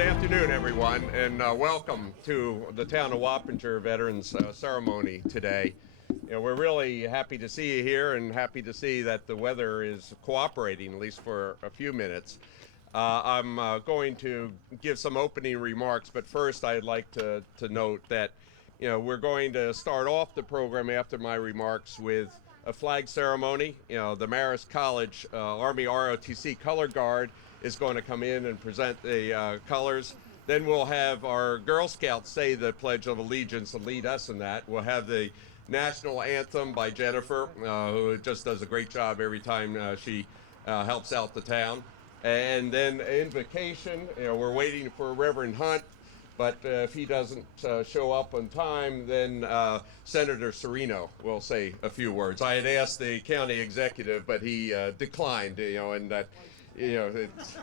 Good afternoon, everyone, and welcome to the Town of Wappinger Veterans Ceremony today. We're really happy to see you here and happy to see that the weather is cooperating, at least for a few minutes. I'm going to give some opening remarks, but first I'd like to note that we're going to start off the program after my remarks with a flag ceremony. The Marist College Army ROTC Color Guard is going to come in and present the colors. Then we'll have our Girl Scouts say the Pledge of Allegiance and lead us in that. We'll have the national anthem by Jennifer, who just does a great job every time she helps out the town. And then invocation, we're waiting for Reverend Hunt, but if he doesn't show up on time, then Senator Serino will say a few words. I had asked the county executive, but he declined, and that, it's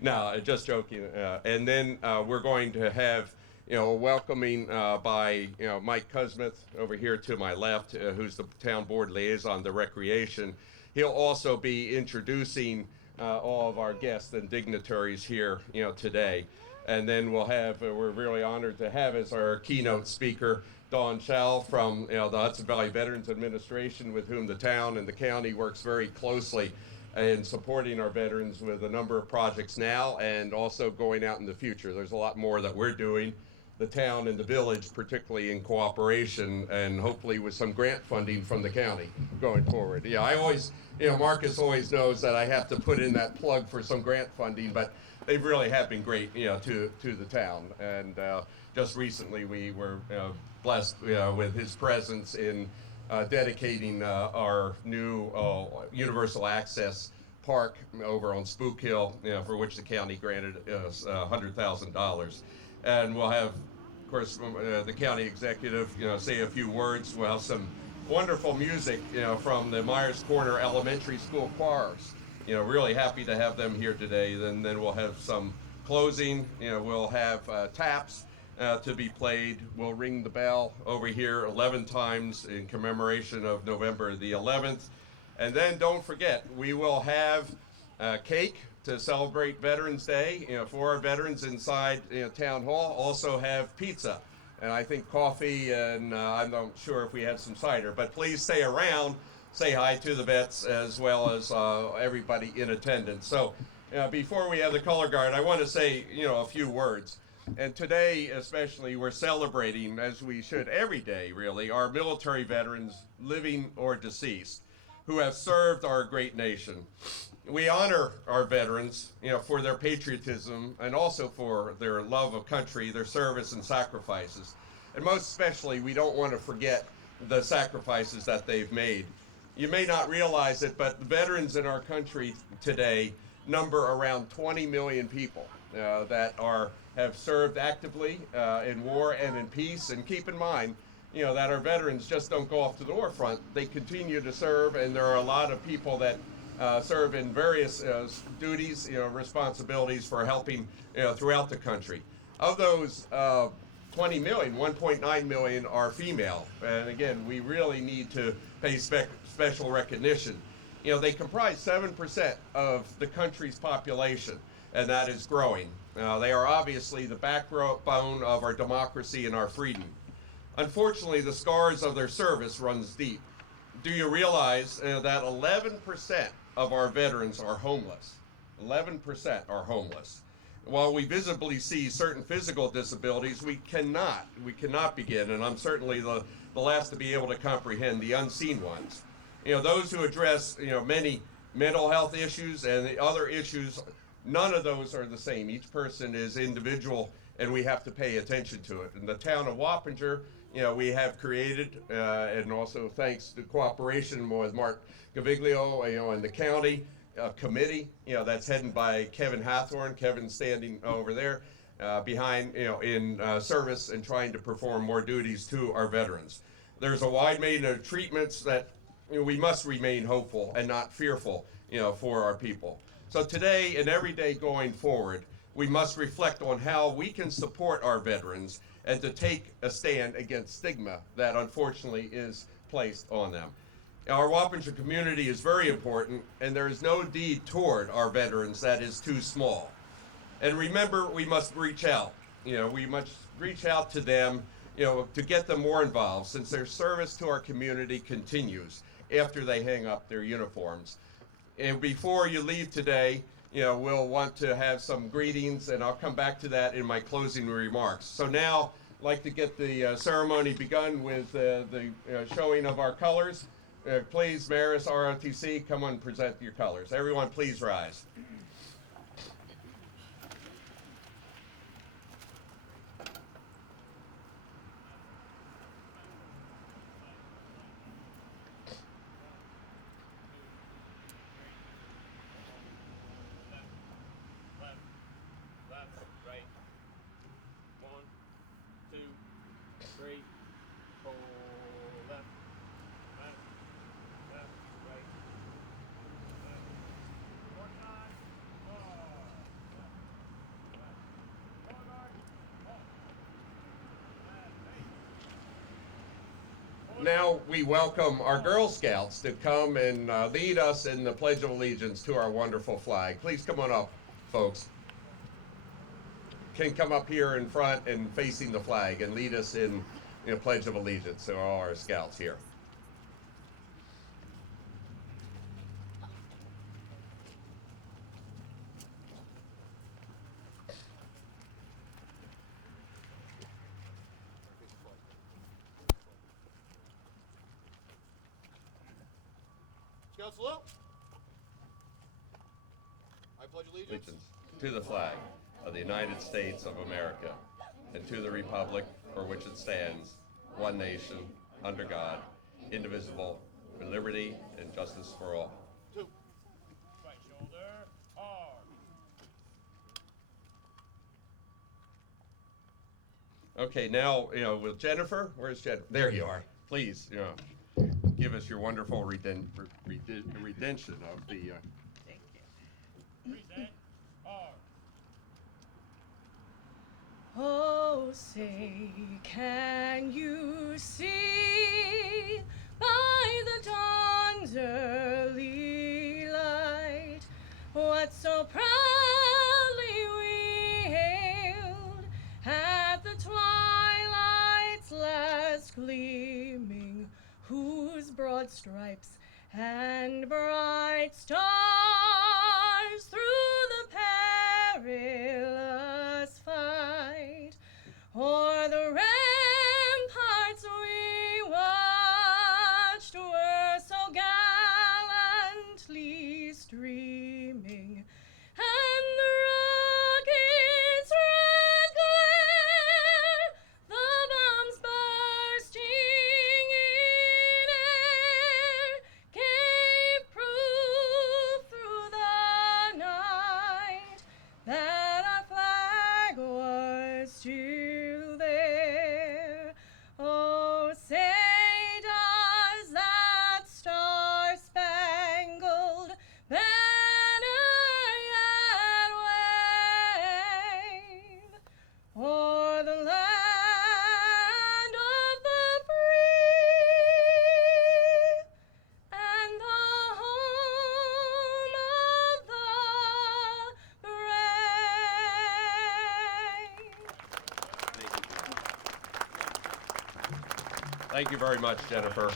no, just joking. And then we're going to have, a welcoming by, Mike Cusmith over here to my left, who's the town board liaison to recreation. He'll also be introducing all of our guests and dignitaries here, today. And then we'll have, we're really honored to have as our keynote speaker, Dawn Schall from the Hudson Valley Veterans Administration, with whom the town and the county works very closely in supporting our veterans with a number of projects now and also going out in the future. There's a lot more that we're doing, the town and the village, particularly in cooperation and hopefully with some grant funding from the county going forward. Yeah, I always, Marcus always knows that I have to put in that plug for some grant funding, but they really have been great, to the town. And just recently we were blessed with his presence in dedicating our new universal access park over on Spook Hill, for which the county granted us $100,000. And we'll have, of course, the county executive, say a few words. We'll have some wonderful music, from the Myers Corner Elementary School choirs. Really happy to have them here today. Then we'll have some closing. We'll have taps to be played. We'll ring the bell over here 11 times in commemoration of November the 11th. And then don't forget, we will have cake to celebrate Veterans Day, for our veterans inside Town Hall. Also have pizza and I think coffee, and I'm not sure if we have some cider, but please stay around, say hi to the vets as well as everybody in attendance. So before we have the color guard, I want to say a few words. And today especially, we're celebrating, as we should every day really, our military veterans, living or deceased, who have served our great nation. We honor our veterans, for their patriotism and also for their love of country, their service and sacrifices. And most especially, we don't want to forget the sacrifices that they've made. You may not realize it, but the veterans in our country today number around 20 million people that have served actively in war and in peace. And keep in mind, that our veterans just don't go off to the war front. They continue to serve, and there are a lot of people that serve in various duties, responsibilities for helping throughout the country. Of those 20 million, 1.9 million are female. And again, we really need to pay special recognition. They comprise 7% of the country's population, and that is growing. They are obviously the backbone of our democracy and our freedom. Unfortunately, the scars of their service runs deep. Do you realize that 11% of our veterans are homeless? 11% are homeless. While we visibly see certain physical disabilities, we cannot begin, and I'm certainly the last to be able to comprehend the unseen ones. Those who address, many mental health issues and the other issues, none of those are the same. Each person is individual, and we have to pay attention to it. In the town of Wappinger, we have created, and also thanks to cooperation with Mark Gaviglio, and the county committee, that's headed by Kevin Hathorn. Kevin standing over there behind, in service and trying to perform more duties to our veterans. There's a wide range of treatments that we must remain hopeful and not fearful, for our people. So today and every day going forward, we must reflect on how we can support our veterans and to take a stand against stigma that unfortunately is placed on them. Our Wappinger community is very important, and there is no deed toward our veterans that is too small. And remember, we must reach out. We must reach out to them, to get them more involved, since their service to our community continues after they hang up their uniforms. And before you leave today, we'll want to have some greetings, and I'll come back to that in my closing remarks. So now, I'd like to get the ceremony begun with the showing of our colors. Please, Maris, ROTC, come on and present your colors. Everyone, please rise. Now we welcome our Girl Scouts to come and lead us in the Pledge of Allegiance to our wonderful flag. Please come on up, folks. Can come up here in front and facing the flag and lead us in Pledge of Allegiance to all our Scouts here. Scout salute. I pledge allegiance to the flag of the United States of America and to the republic for which it stands, one nation, under God, indivisible, with liberty and justice for all. Two. Right shoulder, hard. Okay, now, with Jennifer, where's Jennifer? There you are. Please, give us your wonderful redemption of the. Thank you. Present, hard. Oh, say, can you see by the dawn's early light what so proudly we hailed at the twilight's last gleaming, whose broad stripes and bright stars through the perilous fight o'er the ramparts we watched were so gallantly streaming, and the rocket's red glare, the bombs bursting in air, gave proof through the night that our flag was still there. Oh, say does that star-spangled banner yet wave o'er the land of the free and the home of the brave. Thank you very much, Jennifer.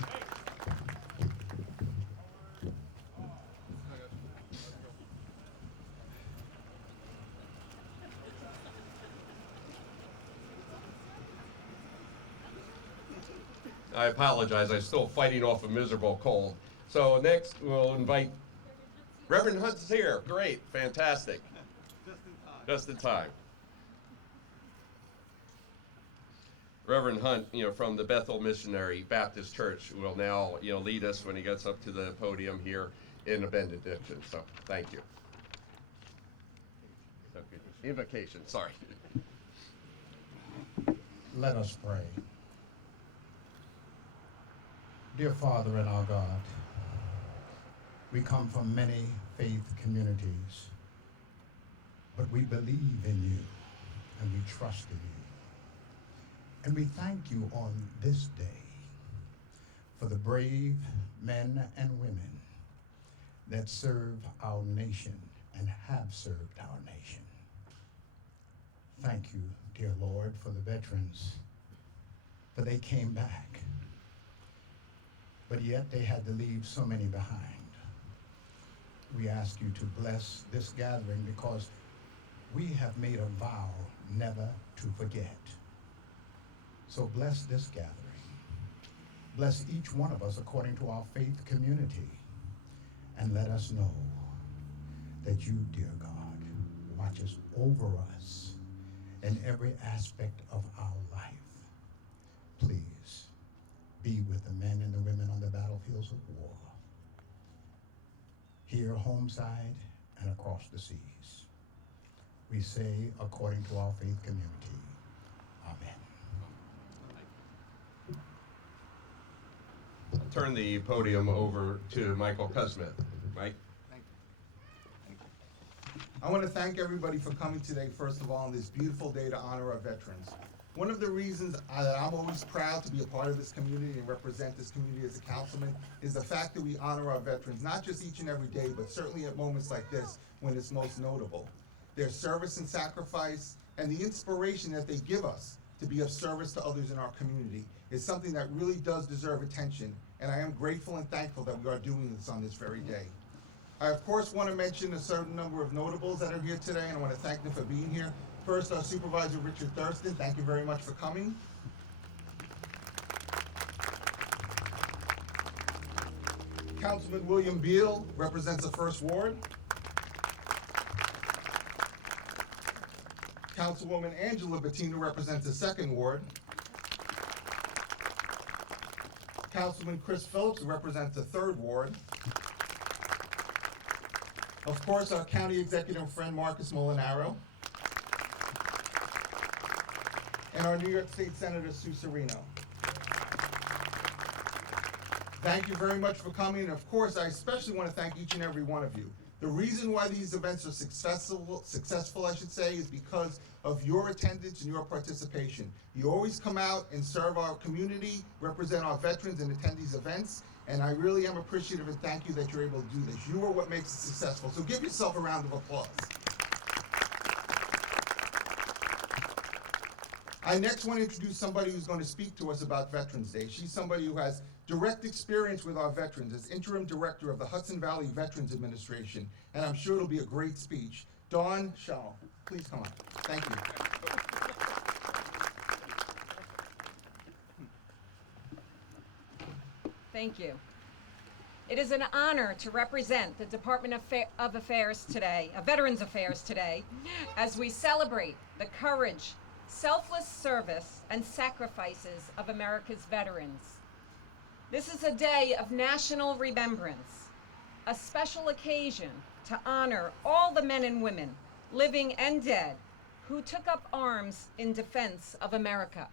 I apologize, I'm still fighting off a miserable cold. So next we'll invite Reverend Hunt's here. Great, fantastic. Just in time. Reverend Hunt, from the Bethel Missionary Baptist Church, will now, lead us when he gets up to the podium here in a benediction. So, thank you. Invocation, sorry. Let us pray. Dear Father and our God, we come from many faith communities, but we believe in you and we trust in you. And we thank you on this day for the brave men and women that serve our nation and have served our nation. thank you, dear Lord, for the veterans, for they came back, but yet they had to leave so many behind. We ask you to bless this gathering because we have made a vow never to forget. So bless this gathering. Bless each one of us according to our faith community, and let us know that you, dear God, watches over us in every aspect of our life. Please be with the men and the women on the battlefields of war, here homeside and across the seas. We say, according to our faith community, amen. I'll turn the podium over to Michael Cusmith. Mike? I want to thank everybody for coming today, first of all, on this beautiful day to honor our veterans. One of the reasons that I'm always proud to be a part of this community and represent this community as a councilman is the fact that we honor our veterans, not just each and every day, but certainly at moments like this when it's most notable. Their service and sacrifice and the inspiration that they give us to be of service to others in our community is something that really does deserve attention, and I am grateful and thankful that we are doing this on this very day. I, of course, want to mention a certain number of notables that are here today, and I want to thank them for being here. First, our Supervisor Richard Thurston, thank you very much for coming. Councilman William Beal represents the First Ward. Councilwoman Angela Bettina represents the Second Ward. Councilman Chris Phillips represents the Third Ward. Of course, our county executive friend Marcus Molinaro. And our New York State Senator Sue Serino. Thank you very much for coming, and of course, I especially want to thank each and every one of you. The reason why these events are successful, I should say, is because of your attendance and your participation. You always come out and serve our community, represent our veterans, and attend these events, and I really am appreciative and thank you that you're able to do this. You are what makes it successful, so give yourself a round of applause. I next want to introduce somebody who's going to speak to us about Veterans Day. She's somebody who has direct experience with our veterans as interim director of the Hudson Valley Veterans Administration, and I'm sure it'll be a great speech. Dawn Schall, please come on. Thank you. Thank you. It is an honor to represent the Department of Affairs today, Veterans Affairs today, as we celebrate the courage, selfless service, and sacrifices of America's veterans. This is a day of national remembrance, a special occasion to honor all the men and women, living and dead, who took up arms in defense of America.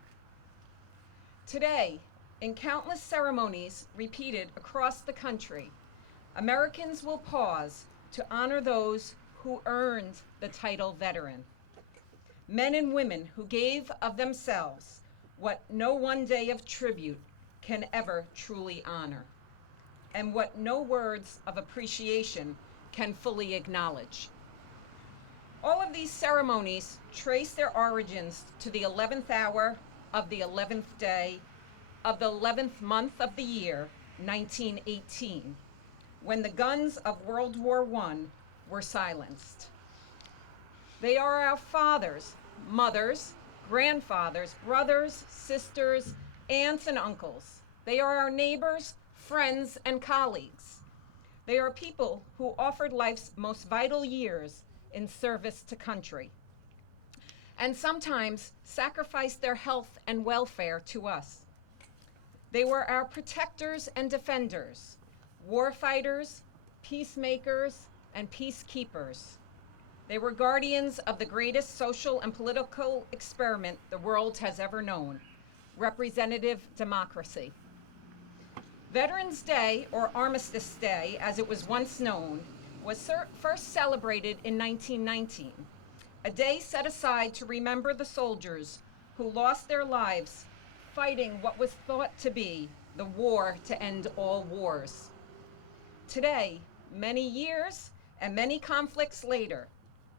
Today, in countless ceremonies repeated across the country, Americans will pause to honor those who earned the title veteran. Men and women who gave of themselves what no one day of tribute can ever truly honor, and what no words of appreciation can fully acknowledge. All of these ceremonies trace their origins to the 11th hour of the 11th day of the 11th month of the year, 1918, when the guns of World War I were silenced. They are our fathers, mothers, grandfathers, brothers, sisters, aunts, and uncles. They are our neighbors, friends, and colleagues. They are people who offered life's most vital years in service to country, and sometimes sacrificed their health and welfare to us. They were our protectors and defenders, warfighters, peacemakers, and peacekeepers. They were guardians of the greatest social and political experiment the world has ever known, representative democracy. Veterans Day, or Armistice Day, as it was once known, was first celebrated in 1919, a day set aside to remember the soldiers who lost their lives fighting what was thought to be the war to end all wars. Today, many years and many conflicts later,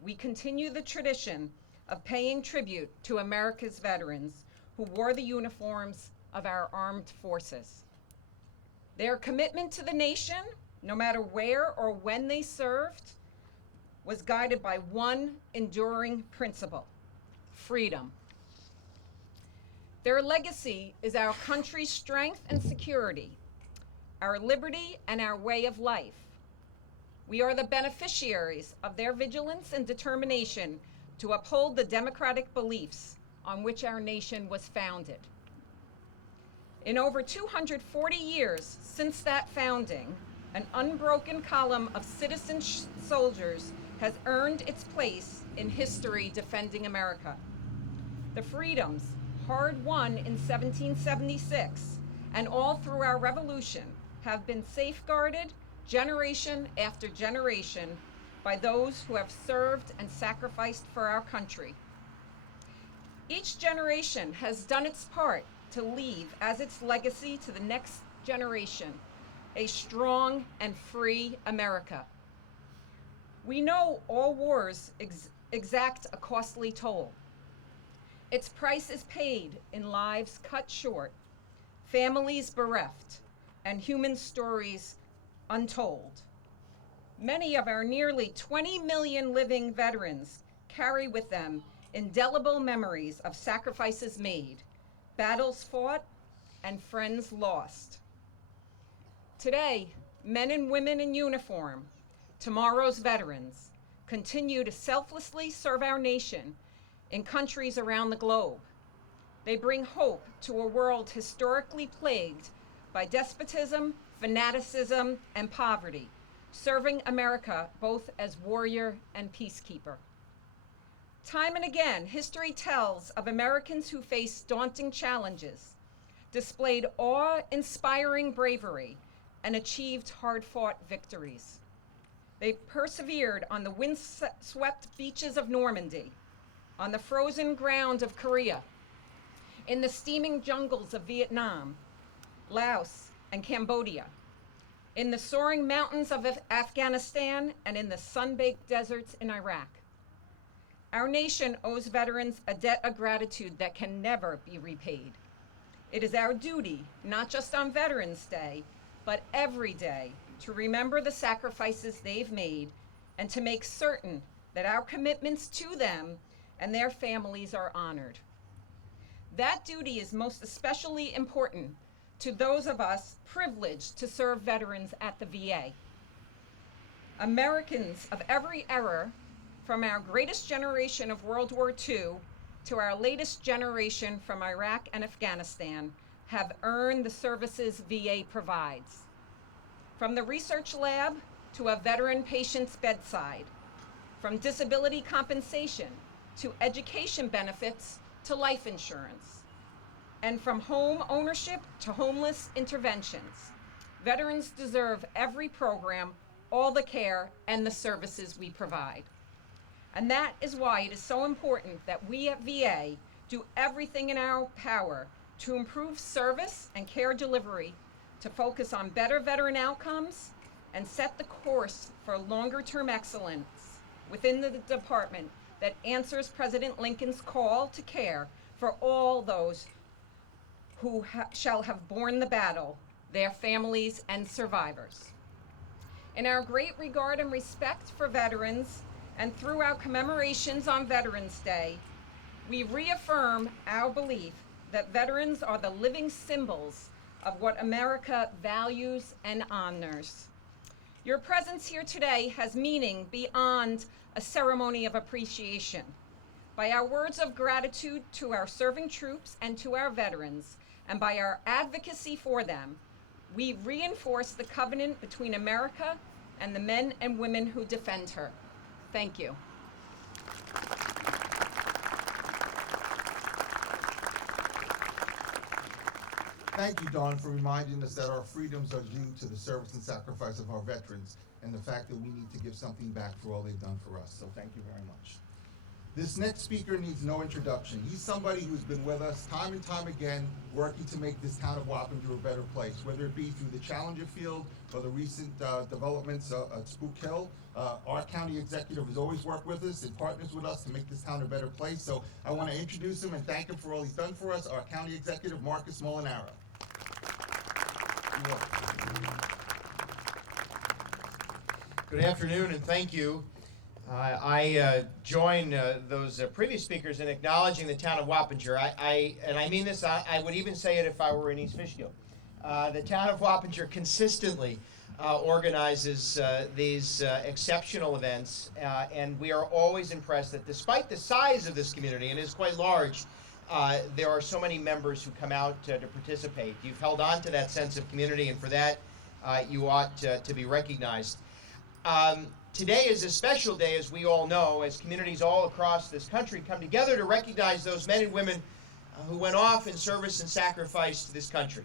we continue the tradition of paying tribute to America's veterans who wore the uniforms of our armed forces. Their commitment to the nation, no matter where or when they served, was guided by one enduring principle: freedom. Their legacy is our country's strength and security, our liberty and our way of life. We are the beneficiaries of their vigilance and determination to uphold the democratic beliefs on which our nation was founded. In over 240 years since that founding, an unbroken column of citizen soldiers has earned its place in history defending America. The freedoms, hard won in 1776 and all through our revolution, have been safeguarded generation after generation by those who have served and sacrificed for our country. Each generation has done its part to leave as its legacy to the next generation a strong and free America. We know all wars exact a costly toll. Its price is paid in lives cut short, families bereft, and human stories untold. Many of our nearly 20 million living veterans carry with them indelible memories of sacrifices made, battles fought, and friends lost. Today, men and women in uniform, tomorrow's veterans, continue to selflessly serve our nation in countries around the globe. They bring hope to a world historically plagued by despotism, fanaticism, and poverty, serving America both as warrior and peacekeeper. Time and again, history tells of Americans who faced daunting challenges, displayed awe-inspiring bravery, and achieved hard-fought victories. They persevered on the wind-swept beaches of Normandy, on the frozen ground of Korea, in the steaming jungles of Vietnam, Laos, and Cambodia, in the soaring mountains of Afghanistan, and in the sun-baked deserts in Iraq. Our nation owes veterans a debt of gratitude that can never be repaid. It is our duty, not just on Veterans Day, but every day, to remember the sacrifices they've made and to make certain that our commitments to them and their families are honored. That duty is most especially important to those of us privileged to serve veterans at the VA. Americans of every era, from our greatest generation of World War II to our latest generation from Iraq and Afghanistan, have earned the services VA provides. From the research lab to a veteran patient's bedside, from disability compensation to education benefits to life insurance, and from home ownership to homeless interventions, veterans deserve every program, all the care, and the services we provide. And that is why it is so important that we at VA do everything in our power to improve service and care delivery, to focus on better veteran outcomes, and set the course for longer-term excellence within the department that answers President Lincoln's call to care for all those who shall have borne the battle, their families and survivors. In our great regard and respect for veterans, and through our commemorations on Veterans Day, we reaffirm our belief that veterans are the living symbols of what America values and honors. Your presence here today has meaning beyond a ceremony of appreciation. By our words of gratitude to our serving troops and to our veterans, and by our advocacy for them, we reinforce the covenant between America and the men and women who defend her. Thank you. Thank you, Dawn, for reminding us that our freedoms are due to the service and sacrifice of our veterans and the fact that we need to give something back for all they've done for us. So thank you very much. This next speaker needs no introduction. He's somebody who's been with us time and time again, working to make this town of Wappinger a better place, whether it be through the Challenger Field or the recent developments at Spook Hill. Our county executive has always worked with us and partners with us to make this town a better place. So I want to introduce him and thank him for all he's done for us, our county executive, Marcus Molinaro. Good afternoon, and thank you. I join those previous speakers in acknowledging the town of Wappinger. And I mean this, I would even say it if I were in East Fishkill. The town of Wappinger consistently organizes these exceptional events, and we are always impressed that despite the size of this community, and it's quite large, there are so many members who come out to participate. You've held on to that sense of community, and for that, you ought to be recognized. Today is a special day, as we all know, as communities all across this country come together to recognize those men and women who went off in service and sacrifice to this country.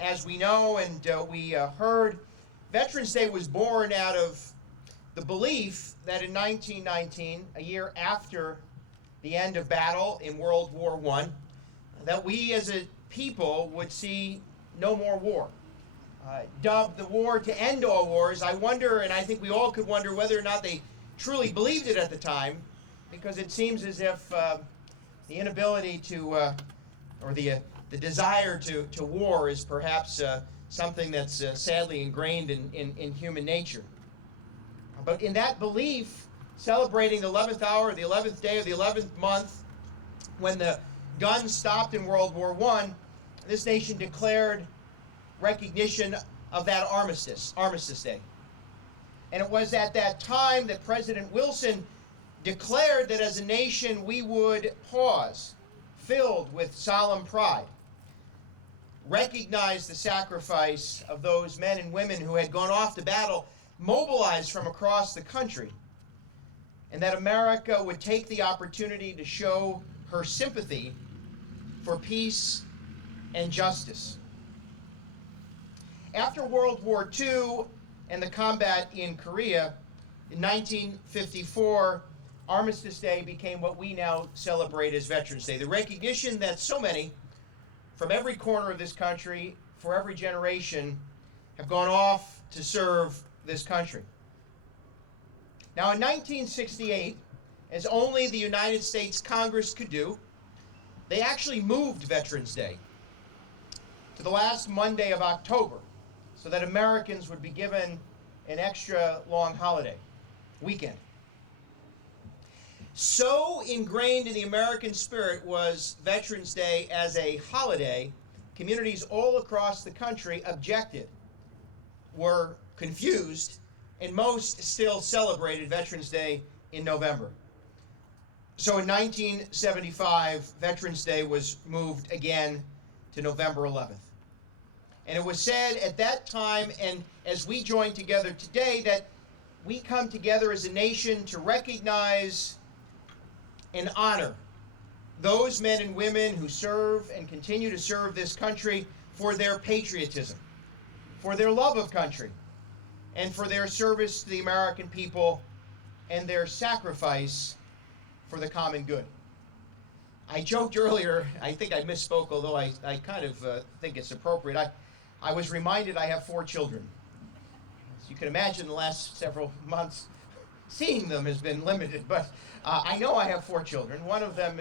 As we know and we heard, Veterans Day was born out of the belief that in 1919, a year after the end of battle in World War I, that we as a people would see no more war. Dubbed the war to end all wars, I wonder, and I think we all could wonder whether or not they truly believed it at the time, because it seems as if the inability to, or the desire to war is perhaps something that's sadly ingrained in human nature. But in that belief, celebrating the 11th hour, the 11th day of the 11th month, when the guns stopped in World War I, this nation declared recognition of that Armistice Day. And it was at that time that President Wilson declared that as a nation we would pause, filled with solemn pride, recognize the sacrifice of those men and women who had gone off to battle, mobilized from across the country, and that America would take the opportunity to show her sympathy for peace and justice. After World War II and the combat in Korea, in 1954, Armistice Day became what we now celebrate as Veterans Day. The recognition that so many from every corner of this country, for every generation, have gone off to serve this country. Now, in 1968, as only the United States Congress could do, they actually moved Veterans Day to the last Monday of October, so that Americans would be given an extra long holiday weekend. So ingrained in the American spirit was Veterans Day as a holiday, communities all across the country objected, were confused, and most still celebrated Veterans Day in November. So in 1975, Veterans Day was moved again to November 11th. And it was said at that time, and as we join together today, that we come together as a nation to recognize and honor those men and women who serve and continue to serve this country for their patriotism, for their love of country, and for their service to the American people and their sacrifice for the common good. I joked earlier, I think I misspoke, although I kind of think it's appropriate. I was reminded I have 4 children. As you can imagine, the last several months, seeing them has been limited, but I know I have 4 children. One of them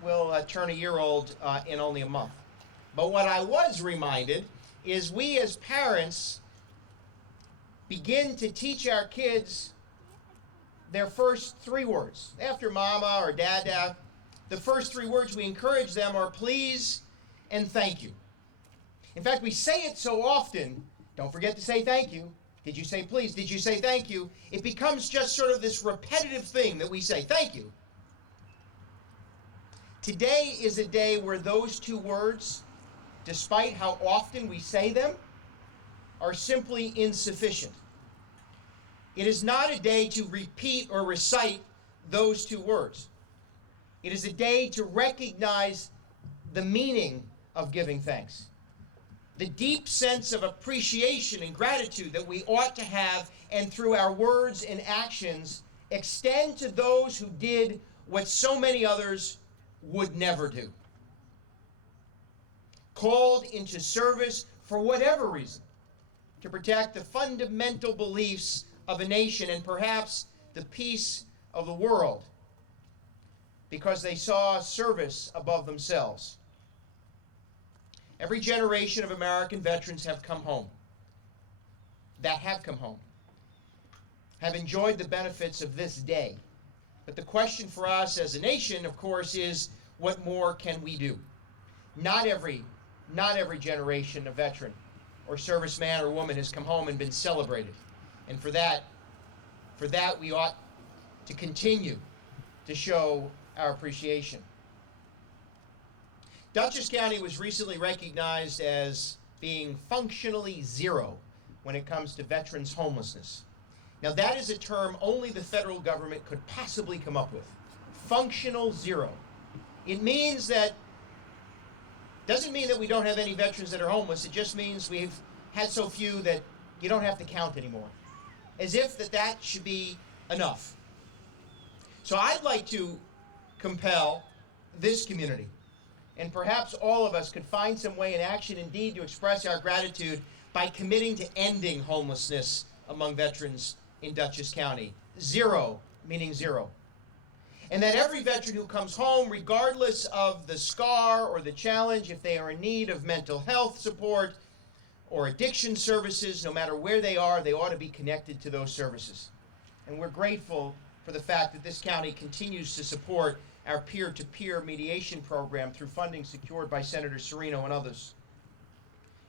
will turn a year old in only a month. But what I was reminded is we as parents begin to teach our kids their first 3 words. After mama or dada, the first 3 words we encourage them are please and thank you. In fact, we say it so often, don't forget to say thank you. Did you say please? Did you say thank you? It becomes just sort of this repetitive thing that we say, thank you. Today is a day where those 2 words, despite how often we say them, are simply insufficient. It is not a day to repeat or recite those 2 words. It is a day to recognize the meaning of giving thanks. The deep sense of appreciation and gratitude that we ought to have, and through our words and actions, extend to those who did what so many others would never do. Called into service for whatever reason, to protect the fundamental beliefs of a nation and perhaps the peace of the world, because they saw service above themselves. Every generation of American veterans have come home, have enjoyed the benefits of this day. But the question for us as a nation, of course, is what more can we do? Not every generation of veteran or serviceman or woman has come home and been celebrated. And for that we ought to continue to show our appreciation. Dutchess County was recently recognized as being functionally zero when it comes to veterans' homelessness. Now that is a term only the federal government could possibly come up with. Functional zero. It means that, doesn't mean that we don't have any veterans that are homeless. It just means we've had so few that you don't have to count anymore. As if that should be enough. So I'd like to compel this community, and perhaps all of us could find some way in action indeed to express our gratitude by committing to ending homelessness among veterans in Dutchess County. Zero, meaning zero. And that every veteran who comes home, regardless of the scar or the challenge, if they are in need of mental health support or addiction services, no matter where they are, they ought to be connected to those services. And we're grateful for the fact that this county continues to support our peer-to-peer mediation program through funding secured by Senator Serino and others.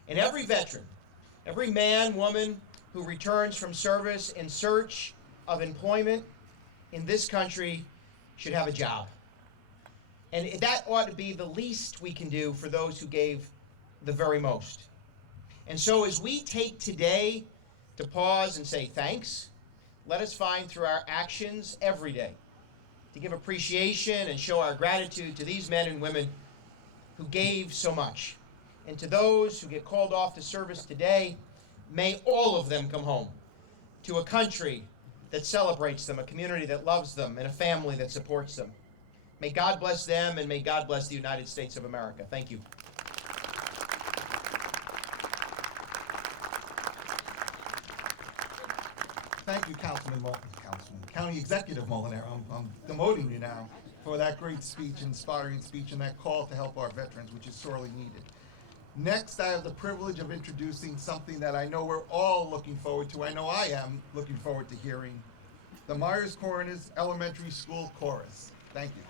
And every veteran, every man, woman who returns from service in search of employment in this country should have a job. And that ought to be the least we can do for those who gave the very most. And so as we take today to pause and say thanks, let us find through our actions every day to give appreciation and show our gratitude to these men and women who gave so much. And to those who get called off to service today, may all of them come home to a country that celebrates them, a community that loves them, and a family that supports them. May God bless them, and may God bless the United States of America. Thank you. Thank you, County Executive Molinaro. I'm demoting you now for that great speech, inspiring speech, and that call to help our veterans, which is sorely needed. Next, I have the privilege of introducing something that I know we're all looking forward to. I know I am looking forward to hearing. The Myers Corners Elementary School Chorus. Thank you.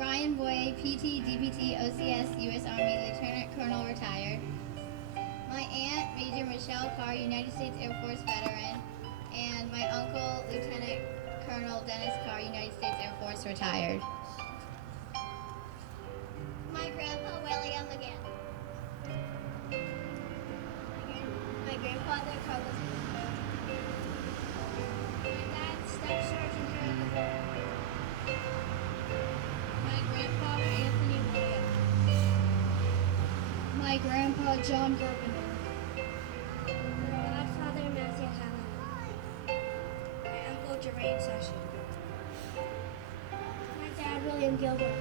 Brian Boye, PT, DPT, OCS, U.S. Army, Lieutenant Colonel, retired. My aunt, Major Michelle Carr, United States Air Force veteran. And my uncle, Lieutenant Colonel Dennis Carr, United States Air Force, retired. My grandpa, William again. My grandfather, Carlos. My dad, Staff Sergeant Harold Rivera. My grandfather, Anthony Williams. My grandpa, John Carpenter. My godfather, Matthew Hallam. My uncle, Jermaine Session. My dad, William Gilbert.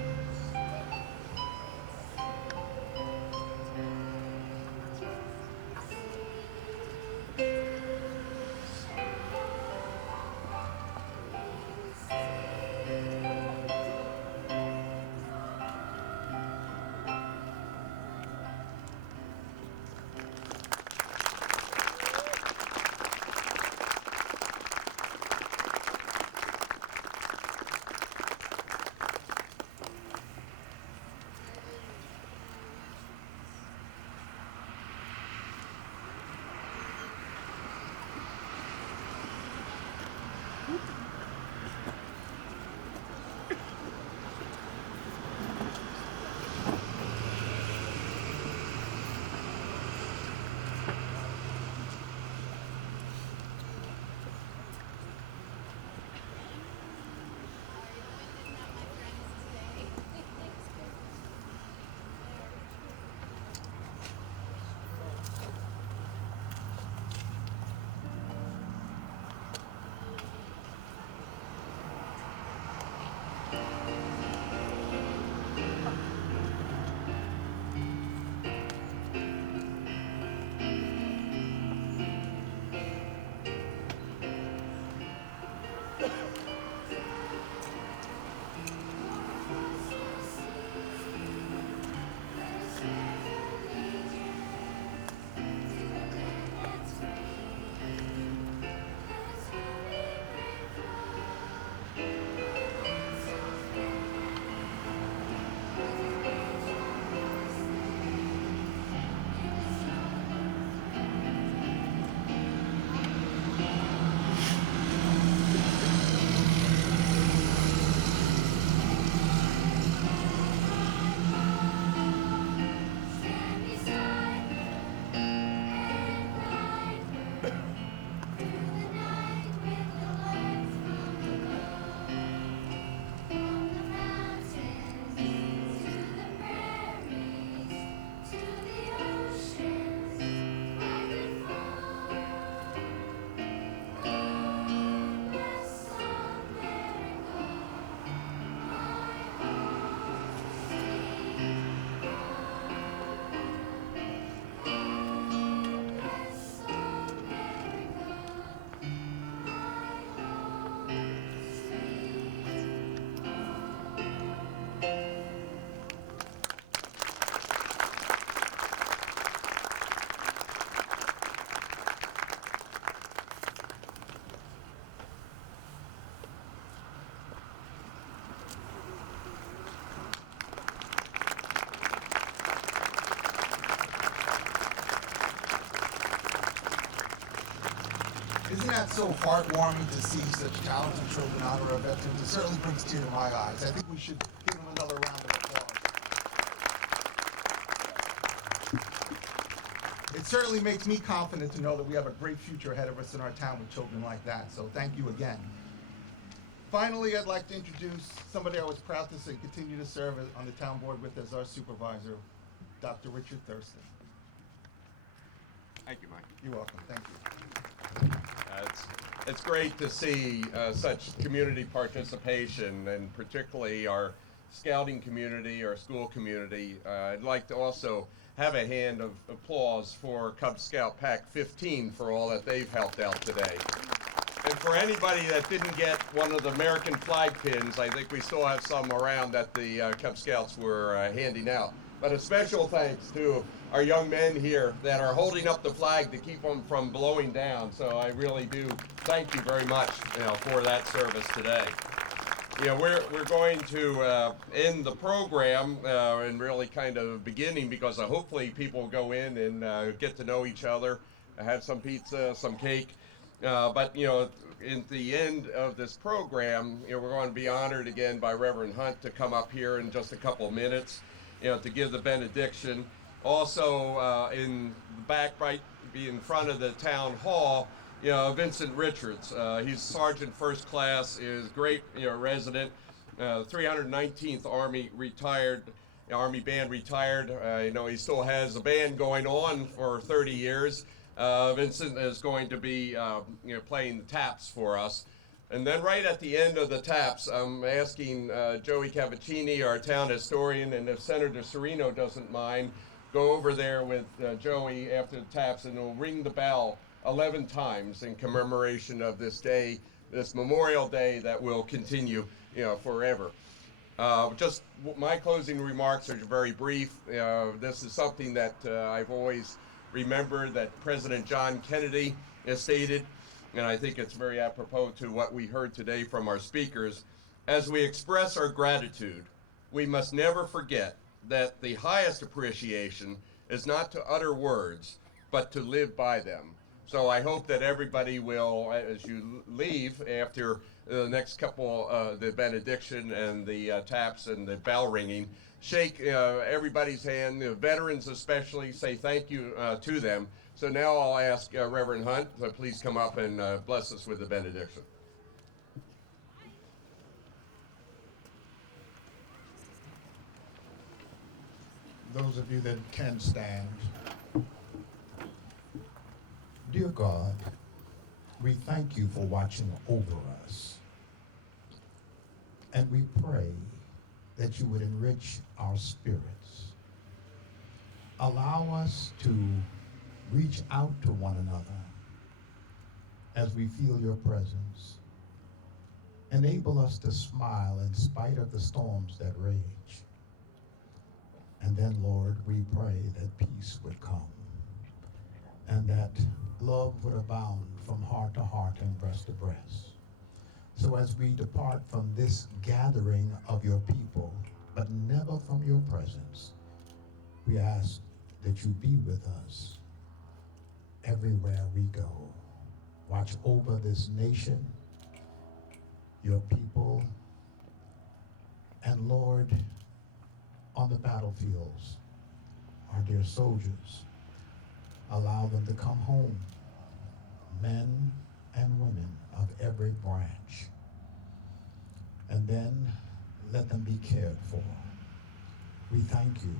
Isn't that so heartwarming to see such talented children honor our veterans? It certainly brings tears to my eyes. I think we should give them another round of applause. It certainly makes me confident to know that we have a great future ahead of us in our town with children like that, so thank you again. Finally, I'd like to introduce somebody I was proud to say continue to serve on the town board with as our supervisor, Dr. Richard Thurston. Thank you, Mike. You're welcome, thank you. It's great to see such community participation, and particularly our scouting community, our school community. I'd like to also have a hand of applause for Cub Scout Pack 15 for all that they've helped out today. And for anybody that didn't get one of the American flag pins, I think we still have some around that the Cub Scouts were handing out. But a special thanks to our young men here that are holding up the flag to keep them from blowing down. So I really do thank you very much, for that service today. we're going to end the program and really kind of beginning because hopefully people go in and get to know each other, have some pizza, some cake. But in the end of this program, we're going to be honored again by Reverend Hunt to come up here in just a couple of minutes, to give the benediction. Also, in the back, right in front of the town hall, Vincent Richards. He's Sergeant First Class, is great, resident, 319th Army retired, Army band retired. He still has a band going on for 30 years. Vincent is going to be, playing the taps for us. And then right at the end of the taps, I'm asking Joey Cavaccini, our town historian, and if Senator Serino doesn't mind, go over there with Joey after the taps and we'll ring the bell 11 times in commemoration of this day, this Memorial Day that will continue, forever. Just my closing remarks are very brief. This is something that I've always remembered that President John Kennedy has stated, and I think it's very apropos to what we heard today from our speakers. As we express our gratitude, we must never forget that the highest appreciation is not to utter words, but to live by them. So I hope that everybody will, as you leave after the next couple, the benediction and the taps and the bell ringing, shake everybody's hand, the veterans especially, say thank you to them. So now I'll ask Reverend Hunt to please come up and bless us with the benediction. Those of you that can stand. Dear God, we thank you for watching over us. And we pray that you would enrich our spirits. Allow us to reach out to one another as we feel your presence. Enable us to smile in spite of the storms that rage. And then, Lord, we pray that peace would come and that love would abound from heart to heart and breast to breast. So as we depart from this gathering of your people, but never from your presence, we ask that you be with us everywhere we go. Watch over this nation, your people, and Lord, on the battlefields, our dear soldiers, allow them to come home, men and women of every branch, and then let them be cared for. We thank you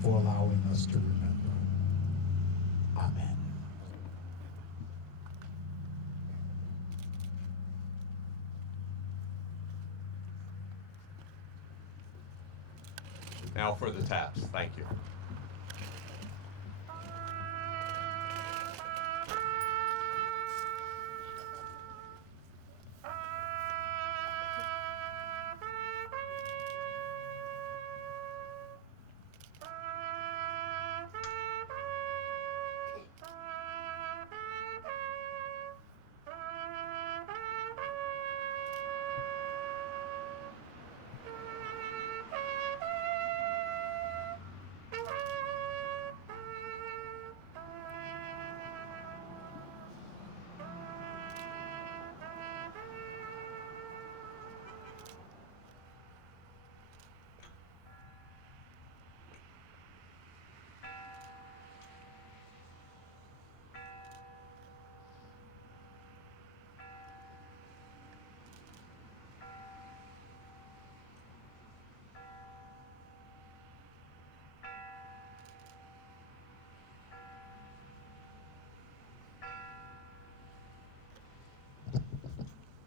for allowing us to remember. Amen. Now for the taps. Thank you.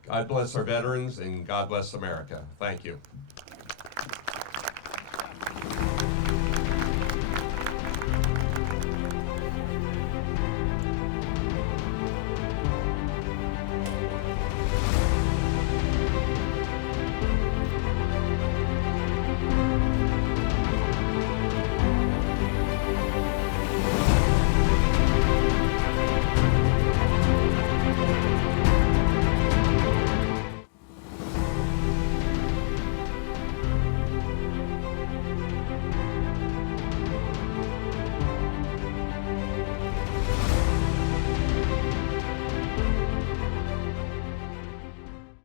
God bless our veterans and God bless America. Thank you.